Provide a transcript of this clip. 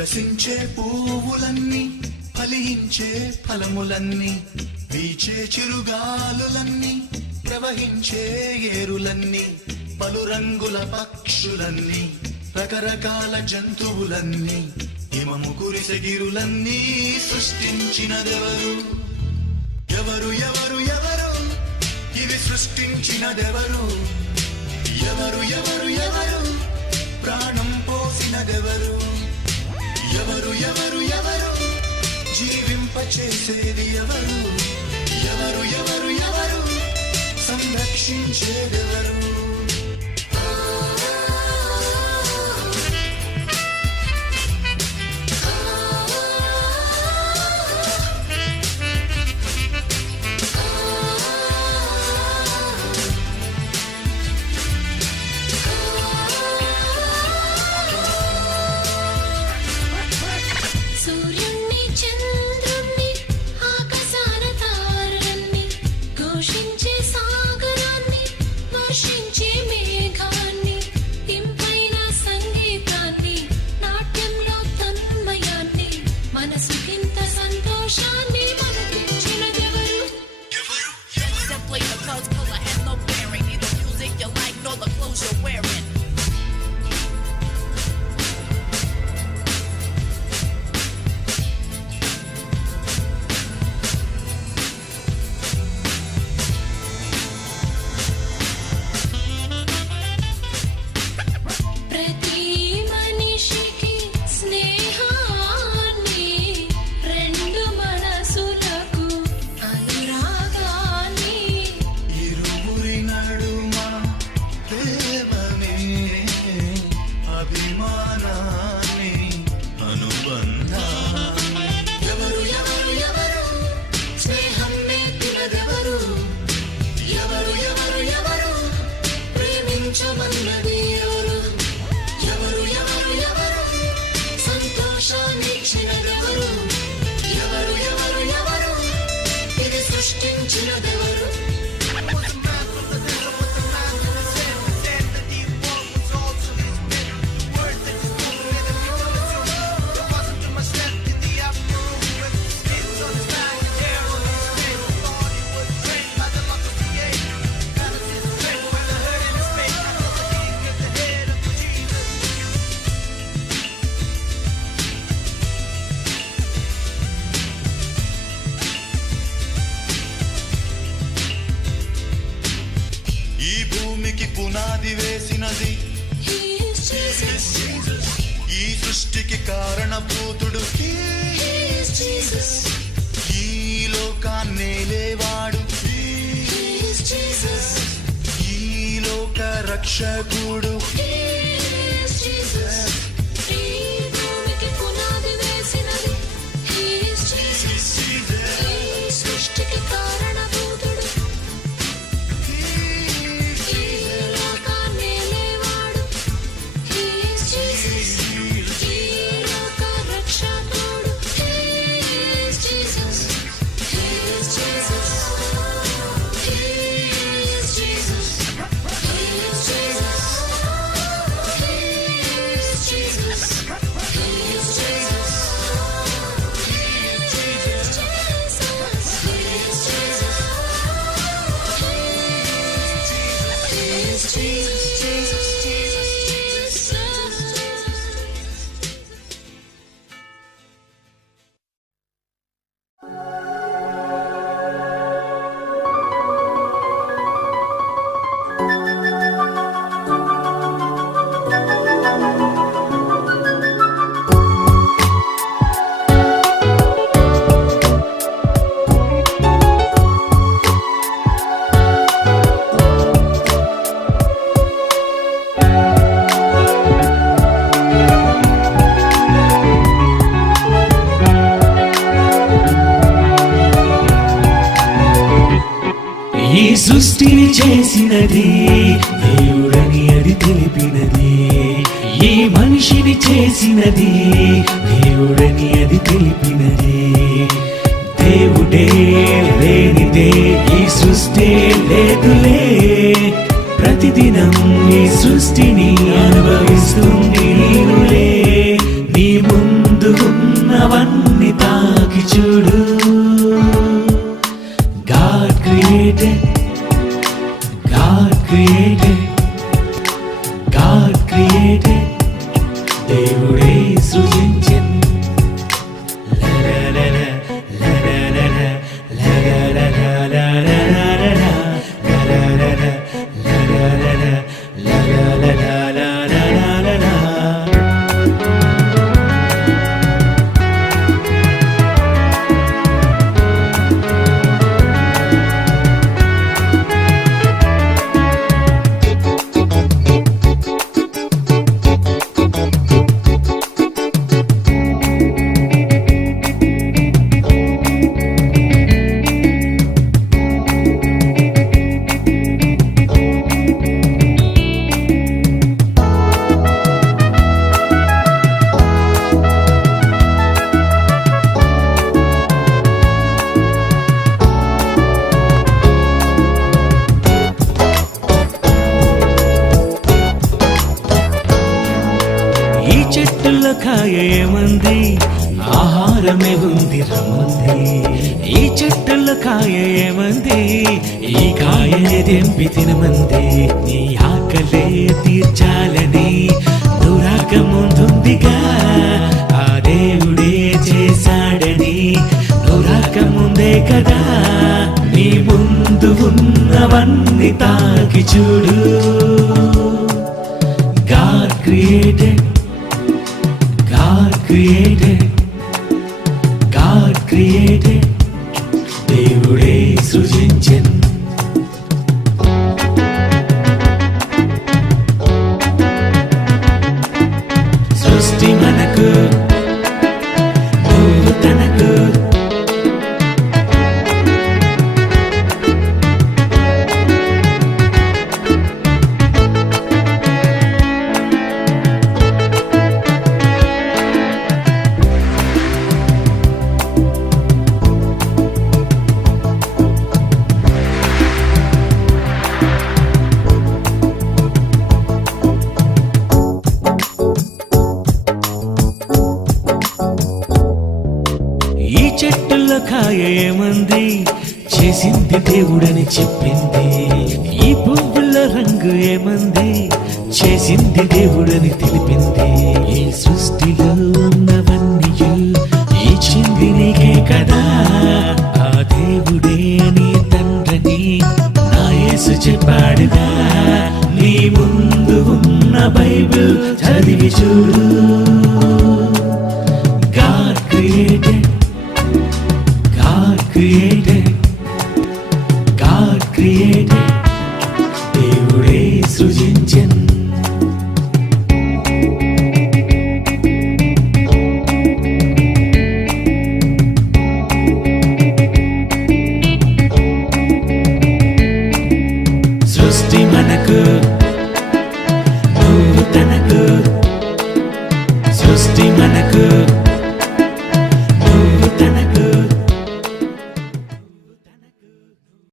వికసించే పువ్వులన్నీ, ఫలించే ఫలములన్నీ, వీచే చిరుగాలులన్నీ, ప్రవహించే ఏరులన్నీ, పలు రంగుల పక్షులన్నీ, రకరకాల జంతువులన్నీ, హిమము కురిసె గిరులన్నీ సృష్టించినదెవరు? ఎవరు ఎవరు ఎవరు ఇవి సృష్టించినదెవరు? ఎవరు ఎవరు ఎవరు ప్రాణం పోసినదెవరు? ఎవరు ఎవరు ఎవరు జీవింపచేసేది ఎవరు? ఎవరు ఎవరు ఎవరు సంరక్షించేదెవరు? పునాది వేసినది ఈ సృష్టికి కారణభూతుడు ఈ లోకాన్నేలేవాడు ఈ లోక రక్షకుడు ఈ సృష్టిని చేసినది దేవుడని అది తెలిపినది, ఈ మనిషిని చేసినది దేవుడని అది తెలిపినది. దేవుడే లేనిదే ఈ సృష్టి లేదులే, ప్రతిదినం ఈ సృష్టిని అనుభవిస్తుంది నీవులే. నీ ముందు created, God created, దేవుడే సృజించెన్. ఈ చెట్టులో కాయ ఏమంది, ఆహారమే ఉంది రమ్మంది. ఈ చెట్టులో కాయ ఏమంది, ఈ కాయని తెంపి తినమంది. నీ ఆకలే తీర్చాలని దురాక ముందుందిగా, ఆ దేవుడే చేశాడని దురాక ముందే కదా. నీ ముందు ఉన్నవన్నీ తాకి చూడు. God created, God created, God created, దేవుడే సృజించెన్. సృష్టి మనకు, నువ్వు తనకు. ఈ చెట్టులో కాయ ఏమంది, చేసింది దేవుడని చెప్పింది. ఈ పువ్వుల రంగు ఏమంది, చేసింది దేవుడని తెలిపింది. ఈ సృష్టిలో ఉన్నవన్నీ ఇచ్చింది నీకే కదా. ఆ దేవుడే నీ తండ్రిని నా యేసు చెప్పాడుగా. నీ ముందు ఉన్న బైబిల్ చదివి చూడు. God created, God created, God created, దేవుడే సృజించెన్. సృష్టి మనకు, నువ్వు తనకు. సృష్టి మనకు,